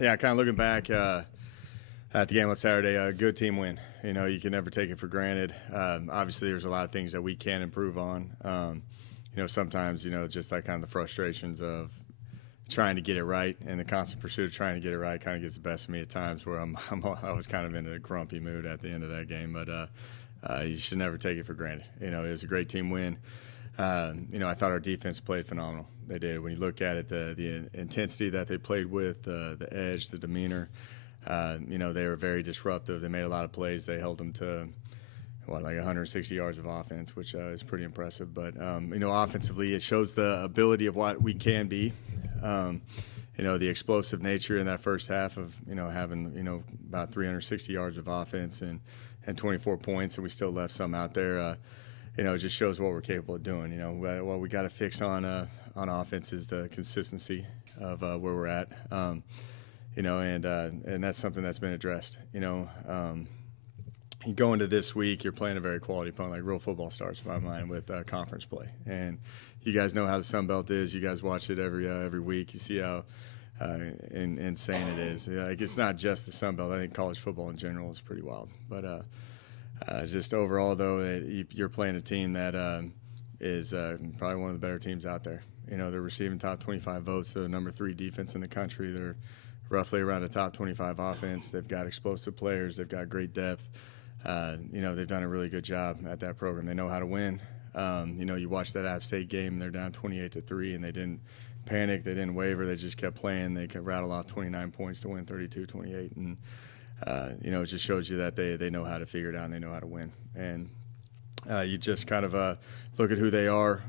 Yeah, kind of looking back at the game on Saturday, a good team win. You know, you can never take it for granted. Obviously, there's a lot of things that we can improve on. You know, sometimes, you know, just like kind of the frustrations of trying to get it right and the constant pursuit of trying to get it right kind of gets the best of me at times where I was kind of in a grumpy mood at the end of that game. But you should never take it for granted. You know, it was a great team win. You know, I thought our defense played phenomenal. They did. When you look at it, the intensity that they played with, the edge, the demeanor, you know, they were very disruptive. They made a lot of plays. They held them to, like 160 yards of offense, which is pretty impressive. But, you know, offensively, it shows the ability of what we can be. You know, the explosive nature in that first half of, you know, having, you know, about 360 yards of offense and 24 points, and we still left some out there. You know, it just shows what we're capable of doing. You know, what we got to fix on offense is the consistency of where we're at. You know, and that's something that's been addressed. You know, you go into this week, you're playing a very quality opponent. Like real football starts in my mind with conference play, and you guys know how the Sun Belt is. You guys watch it every week. You see how insane it is. Like it's not just the Sun Belt. I think college football in general is pretty wild, but. Just overall, though, you're playing a team that is probably one of the better teams out there. You know, they're receiving top 25 votes, the number 3 defense in the country. They're roughly around a top 25 offense. They've got explosive players. They've got great depth. You know, they've done a really good job at that program. They know how to win. You know, you watch that App State game, they're down 28-3, and they didn't panic. They didn't waver. They just kept playing. They could rattle off 29 points to win 32-28. And you know, it just shows you that they know how to figure it out and they know how to win. And you just kind of look at who they are.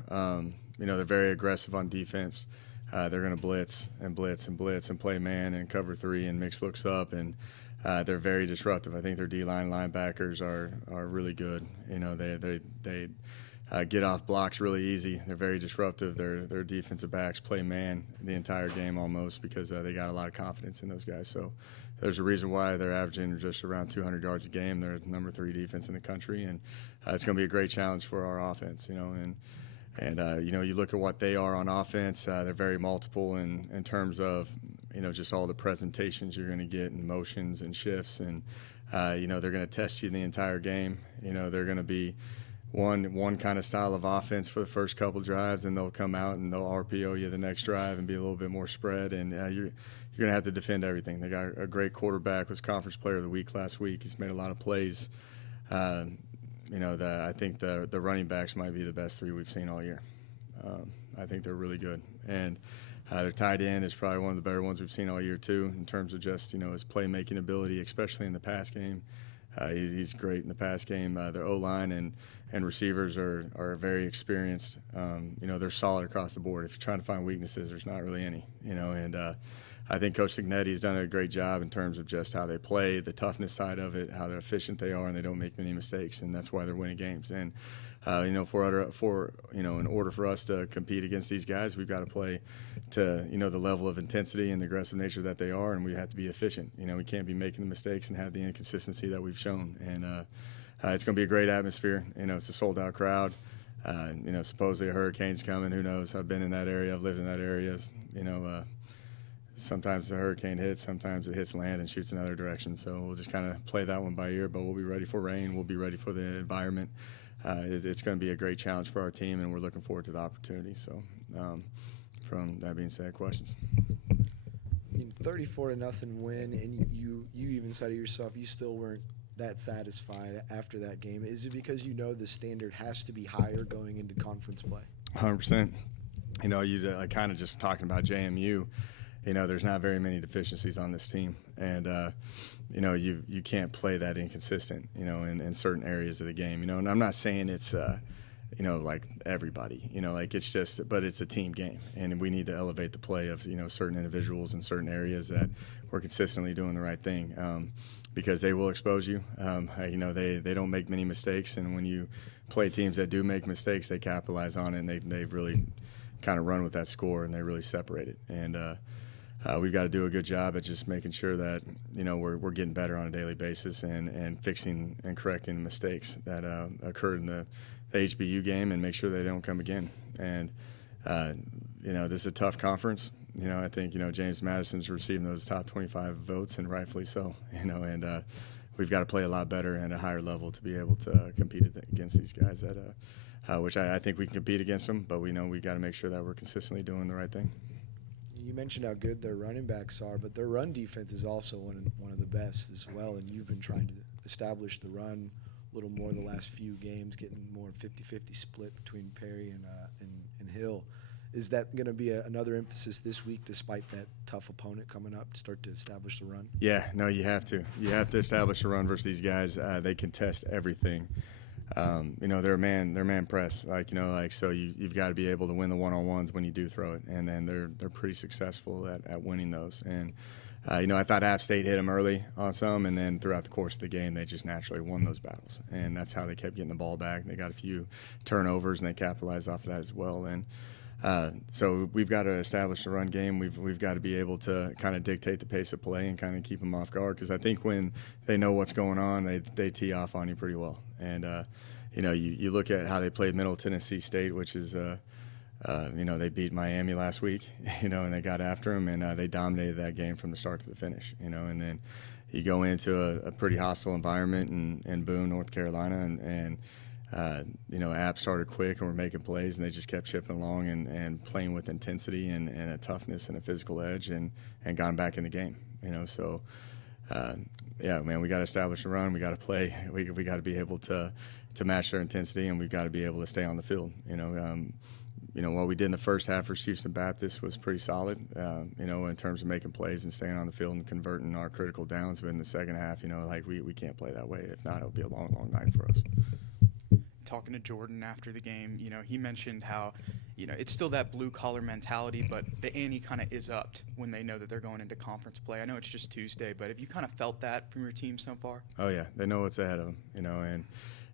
You know, they're very aggressive on defense. They're going to blitz and blitz and blitz and play man and cover 3 and mix looks up. And they're very disruptive. I think their D-line linebackers are really good. You know, they get off blocks really easy. They're very disruptive. Their defensive backs play man the entire game almost because they got a lot of confidence in those guys. So there's a reason why they're averaging just around 200 yards a game. They're number 3 defense in the country, and it's going to be a great challenge for our offense. You know, and you know, you look at what they are on offense. They're very multiple in terms of, you know, just all the presentations you're going to get and motions and shifts, and you know, they're going to test you the entire game. You know, they're going to be one kind of style of offense for the first couple drives, and they'll come out and they'll RPO you the next drive and be a little bit more spread, and you're going to have to defend everything. They got a great quarterback, was Conference Player of the Week last week. He's made a lot of plays. You know, I think the running backs might be the best 3 we've seen all year. I think they're really good, and their tight end is probably one of the better ones we've seen all year too, in terms of just, you know, his playmaking ability, especially in the pass game. He's great in the pass game. Their O-line and receivers are very experienced. You know, they're solid across the board. If you're trying to find weaknesses, there's not really any. You know, and I think Coach Signetti's done a great job in terms of just how they play, the toughness side of it, how efficient they are, and they don't make many mistakes, and that's why they're winning games. And you know, you know, in order for us to compete against these guys, we've got to play to, you know, the level of intensity and the aggressive nature that they are, and we have to be efficient. You know, we can't be making the mistakes and have the inconsistency that we've shown. And it's going to be a great atmosphere. You know, it's a sold-out crowd. You know, supposedly a hurricane's coming. Who knows? I've been in that area. I've lived in that area. You know, sometimes the hurricane hits, sometimes it hits land and shoots in another direction. So we'll just kind of play that one by ear, but we'll be ready for rain. We'll be ready for the environment. It's going to be a great challenge for our team, and we're looking forward to the opportunity. So from that being said, questions? 34-0 win, and you even said it yourself, you still weren't that satisfied after that game. Is it because you know the standard has to be higher going into conference play? 100%. You know, you kind of just talking about JMU. You know, there's not very many deficiencies on this team, and you know, you can't play that inconsistent, you know, in certain areas of the game. You know, and I'm not saying it's you know, like everybody, you know, like it's just, but it's a team game, and we need to elevate the play of, you know, certain individuals in certain areas that we're consistently doing the right thing, because they will expose you. You know, they don't make many mistakes, and when you play teams that do make mistakes, they capitalize on it, and they really kind of run with that score, and they really separate it. And we've got to do a good job at just making sure that, you know, we're getting better on a daily basis and fixing and correcting the mistakes that occurred in the HBU game, and make sure they don't come again. And you know, this is a tough conference. I think James Madison's receiving those top 25 votes, and rightfully so. And we've got to play a lot better and a higher level to be able to compete against these guys which I think we can compete against them, but we know we got to make sure that we're consistently doing the right thing. You mentioned how good their running backs are, but their run defense is also one of the best as well, and you've been trying to establish the run a little more the last few games, getting more 50-50 split between Perry and Hill. Is that going to be another emphasis this week, despite that tough opponent coming up, to start to establish the run? Yeah, no, you have to. You have to establish a run versus these guys. They contest everything. They're man press, so you've got to be able to win the one-on-ones when you do throw it, and then they're pretty successful at winning those. And I thought App State hit them early on some, and then throughout the course of the game, they just naturally won those battles, and that's how they kept getting the ball back. They got a few turnovers, and they capitalized off of that as well. And so we've got to establish the run game. We've got to be able to kind of dictate the pace of play and kind of keep them off guard, because I think when they know what's going on, they tee off on you pretty well. And you look at how they played Middle Tennessee State, which is they beat Miami last week, and they got after them, and they dominated that game from the start to the finish, and then you go into a pretty hostile environment in Boone, North Carolina, and App started quick and were making plays, and they just kept chipping along and playing with intensity and a toughness and a physical edge, and got them back in the game. So we got to establish a run. We got to play. We got to be able to match their intensity, and we've got to be able to stay on the field. What we did in the first half for Houston Baptist was pretty solid, in terms of making plays and staying on the field and converting our critical downs. But in the second half, we can't play that way. If not, it'll be a long, long night for us. Talking to Jordan after the game, he mentioned how, it's still that blue-collar mentality, but the ante kind of is upped when they know that they're going into conference play. I know it's just Tuesday, but have you kind of felt that from your team so far? Oh, yeah. They know what's ahead of them,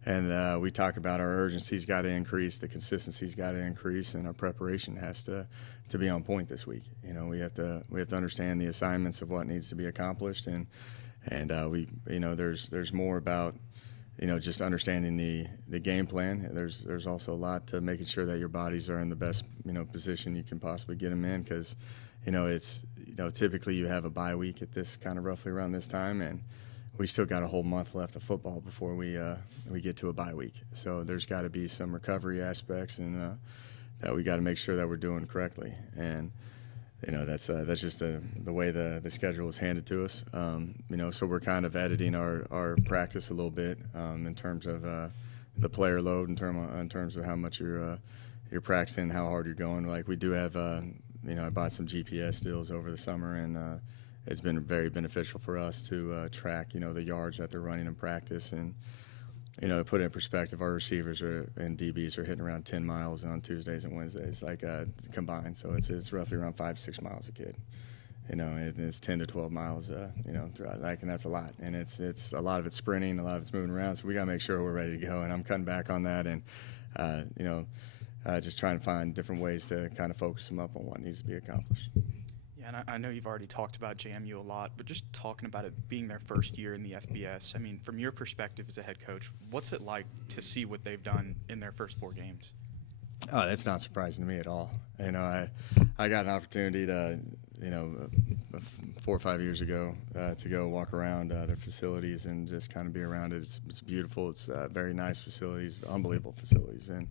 and we talk about our urgency's got to increase, the consistency's got to increase, and our preparation has to be on point this week. We have to understand the assignments of what needs to be accomplished, and there's more about just understanding the game plan. There's also a lot to making sure that your bodies are in the best position you can possibly get them in, because it's typically you have a bye week at this kind of roughly around this time, and we still got a whole month left of football before we get to a bye week. So there's got to be some recovery aspects, and that we got to make sure that we're doing correctly. And that's just the way the schedule is handed to us. So we're kind of editing our practice a little bit in terms of the player load, in terms of how much you're practicing, how hard you're going. Like we do have, I bought some GPS deals over the summer, and it's been very beneficial for us to track, the yards that they're running in practice. And, to put it in perspective, our receivers and DBs are hitting around 10 miles on Tuesdays and Wednesdays, combined. So it's roughly around 5 to 6 miles a kid, and it's 10 to 12 miles, throughout, and that's a lot. And it's a lot of it's sprinting, a lot of it's moving around. So we got to make sure we're ready to go. And I'm cutting back on that, and just trying to find different ways to kind of focus them up on what needs to be accomplished. And I know you've already talked about JMU a lot, but just talking about it being their first year in the FBS, I mean, from your perspective as a head coach, what's it like to see what they've done in their first 4 games? Oh, that's not surprising to me at all. I got an opportunity to, 4 or 5 years ago, to go walk around their facilities and just kind of be around it. It's beautiful. It's very nice facilities, unbelievable facilities, and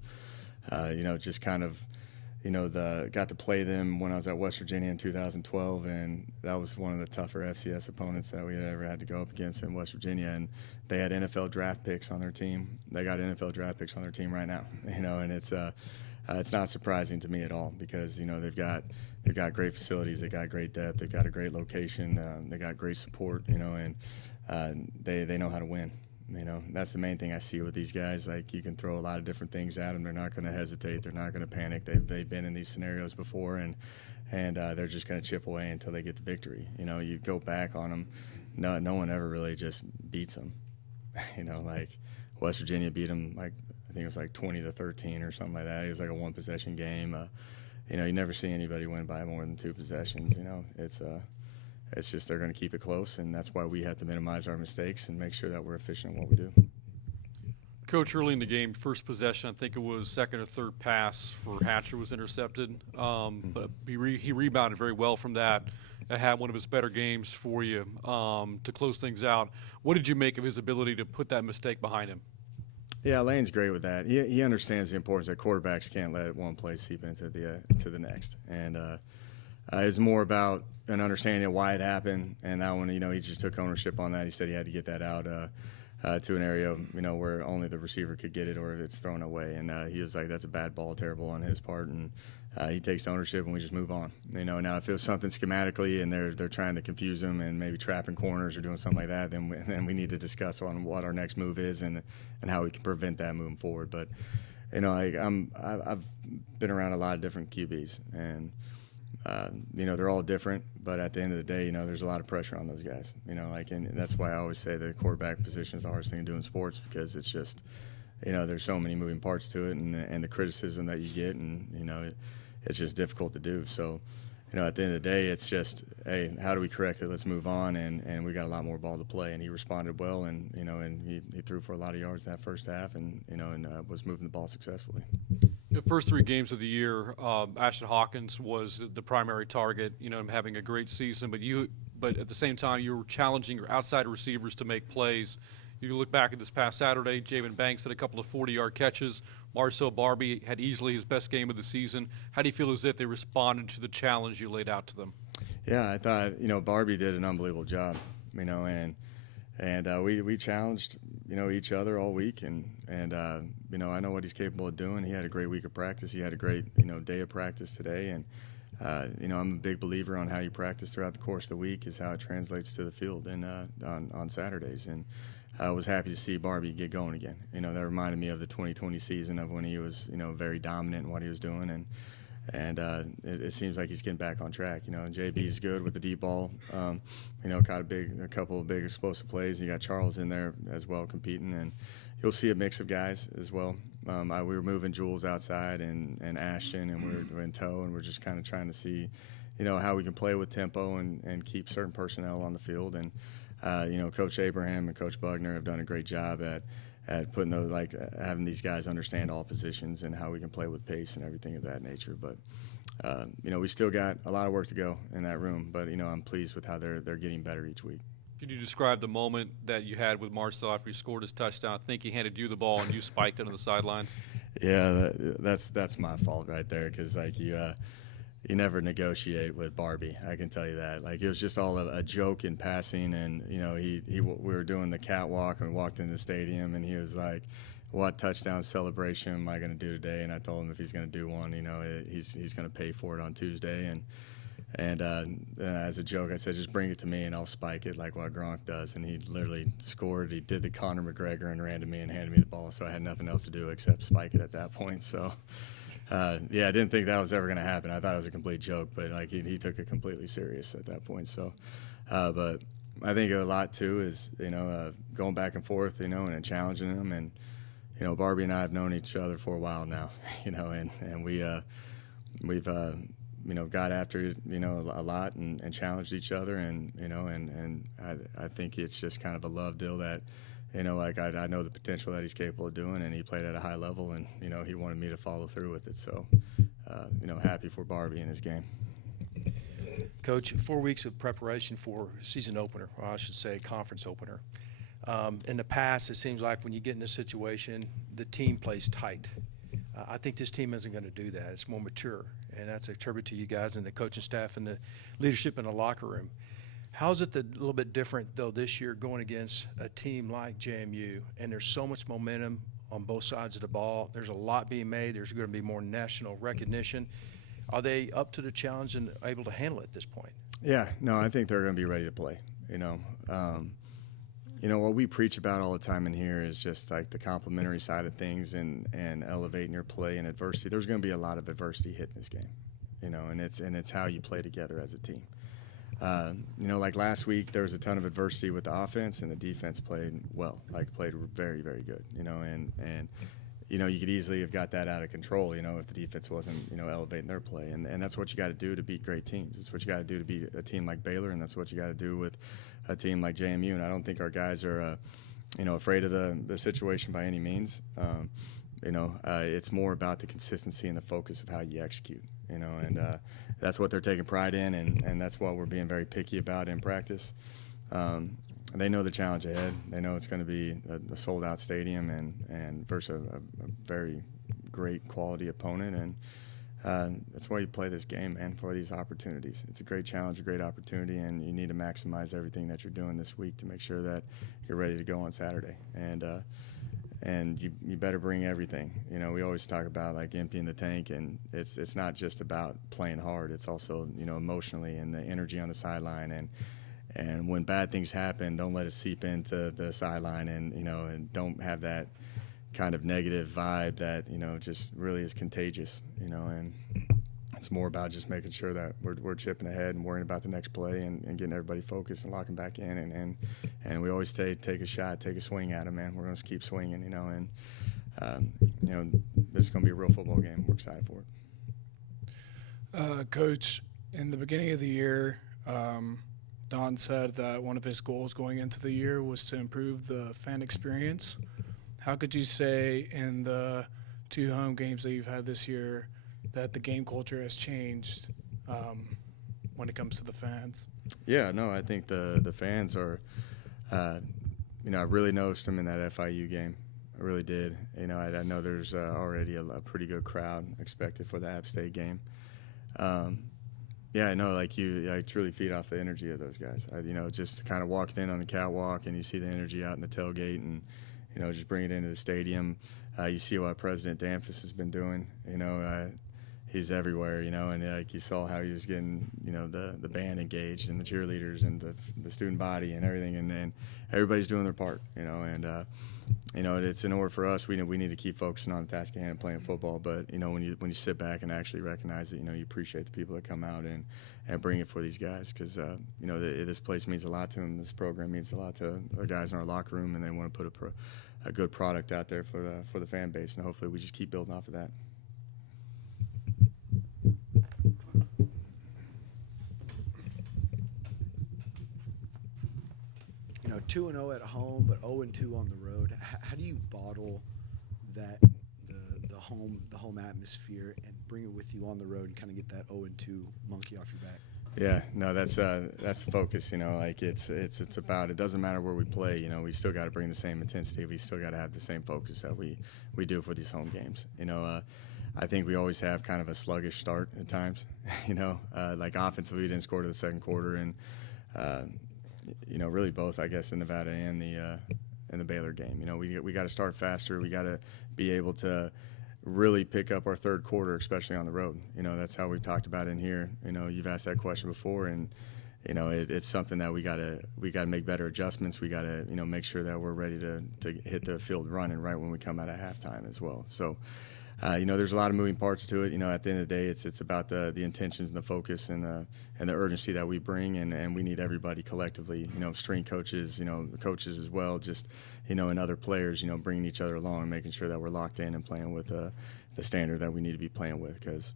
just kind of. Got to play them when I was at West Virginia in 2012, and that was one of the tougher FCS opponents that we had ever had to go up against in West Virginia. And they had NFL draft picks on their team. They got NFL draft picks on their team right now, and it's not surprising to me at all, because they've got great facilities, they got great depth, they've got a great location, they got great support, and they know how to win. That's the main thing I see with these guys. Like, you can throw a lot of different things at them. They're not going to hesitate. They're not going to panic. They've been in these scenarios before, and they're just going to chip away until they get the victory. You go back on them, no one ever really just beats them. Like West Virginia beat them, I think it was 20-13 or something like that. It was like a 1-possession game. You never see anybody win by more than 2 possessions. It's just they're going to keep it close, and that's why we have to minimize our mistakes and make sure that we're efficient in what we do. Coach, early in the game, first possession, I think it was second or third pass for Hatcher was intercepted. But he rebounded very well from that. And had one of his better games for you to close things out. What did you make of his ability to put that mistake behind him? Yeah, Lane's great with that. He understands the importance that quarterbacks can't let one play seep into to the next. And it's more about an understanding of why it happened. And that one, he just took ownership on that. He said he had to get that out to an area, where only the receiver could get it or it's thrown away. And he was like, that's a bad ball, terrible on his part. And he takes ownership and we just move on. Now if it was something schematically and they're trying to confuse him and maybe trapping corners or doing something like that, then we need to discuss on what our next move is and how we can prevent that moving forward. But I've been around a lot of different QBs and they're all different, but at the end of the day, there's a lot of pressure on those guys. And that's why I always say the quarterback position is the hardest thing to do in sports because it's just, there's so many moving parts to it, and the criticism that you get, and it's just difficult to do. So, at the end of the day, it's just, hey, how do we correct it? Let's move on, and we got a lot more ball to play. And he responded well, and he threw for a lot of yards that first half, and was moving the ball successfully. The first 3 games of the year, Ashton Hawkins was the primary target. Him having a great season, but at the same time, you were challenging your outside receivers to make plays. You look back at this past Saturday, Javen Banks had a couple of 40-yard catches. Marcel Barbie had easily his best game of the season. How do you feel as if they responded to the challenge you laid out to them? Yeah, I thought, Barbie did an unbelievable job, and we challenged, each other all week, and I know what he's capable of doing. He had a great week of practice. He had a great, day of practice today, and I'm a big believer on how you practice throughout the course of the week is how it translates to the field and on Saturdays. And I was happy to see Barbie get going again. That reminded me of the 2020 season of when he was, very dominant in what he was doing, and it seems like he's getting back on track. JB's good with the deep ball. Caught a couple of big explosive plays. You got Charles in there as well competing, and you'll see a mix of guys as well. We were moving Jules outside and Ashton, and we're in tow, and we're just kind of trying to see, how we can play with tempo and keep certain personnel on the field. And Coach Abraham and Coach Bugner have done a great job at putting those, having these guys understand all positions and how we can play with pace and everything of that nature. But we still got a lot of work to go in that room. But I'm pleased with how they're getting better each week. Can you describe the moment that you had with Marcel after he scored his touchdown? I think he handed you the ball and you spiked it on the sidelines. Yeah, that's my fault right there because you never negotiate with Barbie. I can tell you that. It was just all a joke in passing, and we were doing the catwalk and we walked into the stadium, and he was like, "What touchdown celebration am I going to do today?" And I told him if he's going to do one, he's going to pay for it on Tuesday. And as a joke, I said, "Just bring it to me and I'll spike it like what Gronk does." And he literally scored. He did the Conor McGregor and ran to me and handed me the ball, so I had nothing else to do except spike it at that point. So. I didn't think that was ever going to happen. I thought it was a complete joke, but he took it completely serious at that point. So, but I think a lot too is going back and forth, and challenging him. And Barbie and I have known each other for a while now, and we've got after it, a lot and challenged each other, and I think it's just kind of a love deal that. I know the potential that he's capable of doing, and he played at a high level, and, he wanted me to follow through with it. So, happy for Barbie in his game. Coach, 4 weeks of preparation for season opener, or I should say conference opener. In the past, it seems like when you get in a situation, the team plays tight. I think this team isn't going to do that. It's more mature, and that's a tribute to you guys and the coaching staff and the leadership in the locker room. How is it a little bit different, though, this year going against a team like JMU, and there's so much momentum on both sides of the ball? There's a lot being made. There's going to be more national recognition. Are they up to the challenge and able to handle it at this point? Yeah, no, I think they're going to be ready to play. What we preach about all the time in here is just like the complimentary side of things and elevating your play in adversity. There's going to be a lot of adversity hitting this game, and it's how you play together as a team. Like last week, there was a ton of adversity with the offense, and the defense played well, played very, very good, and you could easily have got that out of control, if the defense wasn't, elevating their play. And that's what you got to do to beat great teams. It's what you got to do to beat a team like Baylor, and that's what you got to do with a team like JMU. And I don't think our guys are afraid of the situation by any means. It's more about the consistency and the focus of how you execute, and that's what they're taking pride in, and that's what we're being very picky about in practice. They know the challenge ahead. They know it's going to be a sold-out stadium and versus a very great quality opponent, and that's why you play this game, man, for these opportunities. It's a great challenge, a great opportunity, and you need to maximize everything that you're doing this week to make sure that you're ready to go on Saturday. And you better bring everything. We always talk about like emptying the tank, and it's not just about playing hard. It's also emotionally and the energy on the sideline, and when bad things happen, don't let it seep into the sideline, and don't have that kind of negative vibe that just really is contagious. And it's more about just making sure that we're chipping ahead and worrying about the next play and getting everybody focused and locking back in. And we always say, take a shot, take a swing at it, man. We're going to keep swinging, this is going to be a real football game. We're excited for it. Coach, in the beginning of the year, Don said that one of his goals going into the year was to improve the fan experience. How could you say in the 2 home games that you've had this year that the game culture has changed when it comes to the fans? Yeah, no, I think the fans are, I really noticed them in that FIU game. I really did. I know there's already a pretty good crowd expected for the App State game. Yeah, I know, I truly feed off the energy of those guys. Just kind of walking in on the catwalk and you see the energy out in the tailgate and, just bring it into the stadium. You see what President Danfus has been doing. He's everywhere, and you saw how he was getting, the band engaged and the cheerleaders and the student body and everything, and then everybody's doing their part, it's in order for us, we need to keep focusing on the task at hand and playing football, but, when you sit back and actually recognize that, you appreciate the people that come out and bring it for these guys, because, this place means a lot to them, this program means a lot to the guys in our locker room, and they want to put a good product out there for the fan base, and hopefully we just keep building off of that. 2-0 at home, but 0-2 on the road. How do you bottle that the home atmosphere and bring it with you on the road and kind of get that 0-2 monkey off your back? Yeah, no, that's the focus. It's about, it doesn't matter where we play. We still got to bring the same intensity. We still got to have the same focus that we do for these home games. I think we always have kind of a sluggish start at times. Offensively, we didn't score to the second quarter, and really both, I guess, the Nevada and the Baylor game. We got to start faster. We got to be able to really pick up our third quarter, especially on the road. That's how we've talked about it in here. You've asked that question before, and it's something that we got to make better adjustments. We got to make sure that we're ready to hit the field running right when we come out at halftime as well. So. There's a lot of moving parts to it. At the end of the day, it's about the intentions and the focus and the urgency that we bring, and we need everybody collectively, strength coaches, coaches as well, just, and other players, bringing each other along and making sure that we're locked in and playing with the standard that we need to be playing with, because,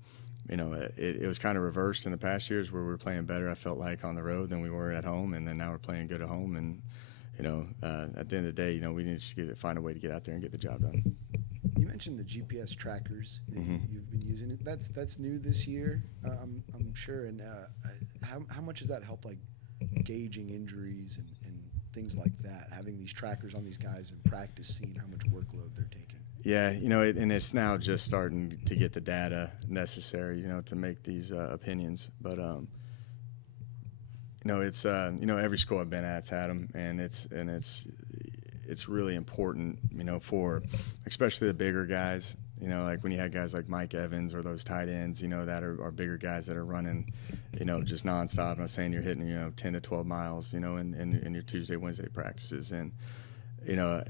it was kind of reversed in the past years where we were playing better, I felt like, on the road than we were at home, and then now we're playing good at home, and, at the end of the day, we need to find a way to get out there and get the job done. You mentioned the GPS trackers that you've been using. That's new this year, I'm sure. And how much does that help, gauging injuries and things like that? Having these trackers on these guys in practice, seeing how much workload they're taking. Yeah, and it's now just starting to get the data necessary, to make these opinions. But it's every school I've been at's had them, and it's really important, for especially the bigger guys, when you had guys like Mike Evans or those tight ends, that are bigger guys that are running, just nonstop. I'm not saying you're hitting, 10 to 12 miles, in your Tuesday, Wednesday practices. And,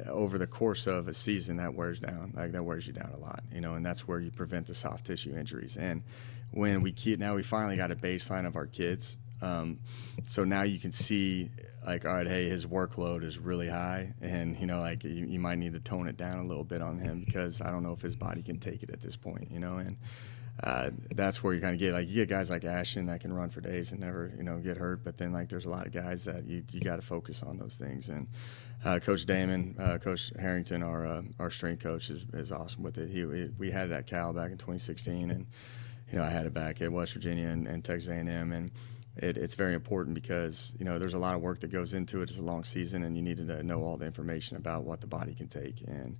over the course of a season, that wears down. That wears you down a lot, and that's where you prevent the soft tissue injuries. And when we finally got a baseline of our kids. So now you can see, all right, hey, his workload is really high, and, you might need to tone it down a little bit on him, because I don't know if his body can take it at this point, and that's where you kind of get, like, you get guys like Ashton that can run for days and never, get hurt. But then, like, there's a lot of guys that you got to focus on those things. And Coach Damon, Coach Harrington, our strength coach, is awesome with it. We had it at Cal back in 2016, and I had it back at West Virginia and Texas A&M, and it's very important because there's a lot of work that goes into it. It's a long season, and you need to know all the information about what the body can take, and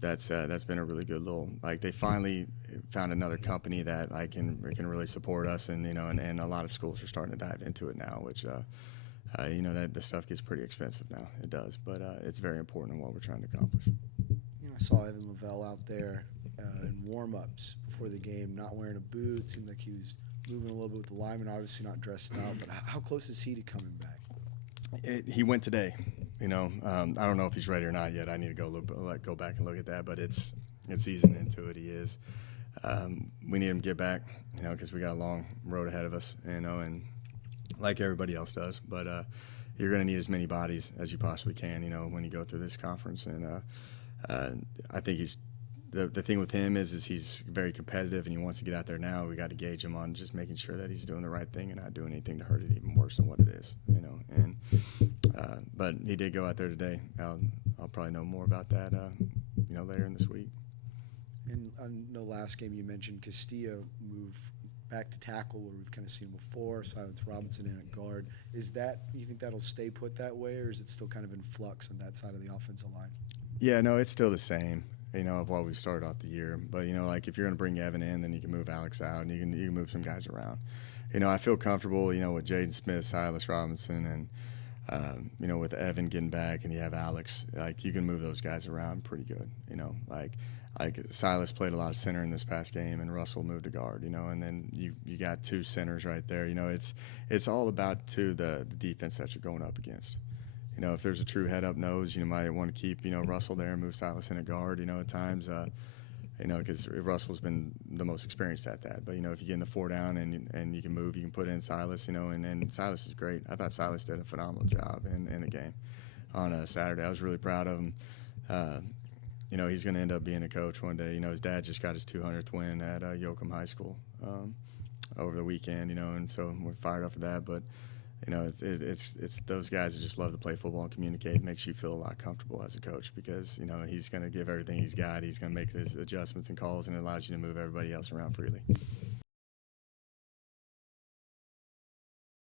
that's been a really good little, like, they finally found another company that can really support us, and and a lot of schools are starting to dive into it now, which that the stuff gets pretty expensive now. It does, but it's very important in what we're trying to accomplish. I saw Evan Lavelle out there in warm-ups before the game, not wearing a boot. Seemed like he was moving a little bit with the lineman, obviously not dressed out. But how close is he to coming back? He went today. I don't know if he's ready or not yet. I need to go back and look at that. But it's easing into it. He is. We need him to get back, because we got a long road ahead of us, and like everybody else does. But you're going to need as many bodies as you possibly can, when you go through this conference. And I think the thing with him is he's very competitive, and he wants to get out there now. We got to gauge him on just making sure that he's doing the right thing and not doing anything to hurt it even worse than what it is, And but he did go out there today. I'll probably know more about that, later in this week. And on the last game, you mentioned Castillo moved back to tackle, where we've kind of seen him before. Silence Robinson in at guard. Is that, you think that'll stay put that way, or is it still kind of in flux on that side of the offensive line? Yeah, no, it's still the same, of what we started off the year. But, like, if you're going to bring Evan in, then you can move Alex out, and you can move some guys around. I feel comfortable, with Jaden Smith, Silas Robinson, and, with Evan getting back, and you have Alex, like, you can move those guys around pretty good, like Silas played a lot of center in this past game, and Russell moved to guard, and then you got two centers right there. It's all about, too, the defense that you're going up against. If there's a true head-up nose, you might want to keep, Russell there and move Silas in at guard, at times, because Russell's been the most experienced at that. But, if you get in the 4 down and you can move, you can put in Silas, and Silas is great. I thought Silas did a phenomenal job in the game on Saturday. I was really proud of him. He's going to end up being a coach one day. His dad just got his 200th win at Yoakum High School over the weekend, and so we're fired up for that. But, it's those guys that just love to play football and communicate. It makes you feel a lot comfortable as a coach because, he's going to give everything he's got. He's going to make his adjustments and calls, and it allows you to move everybody else around freely.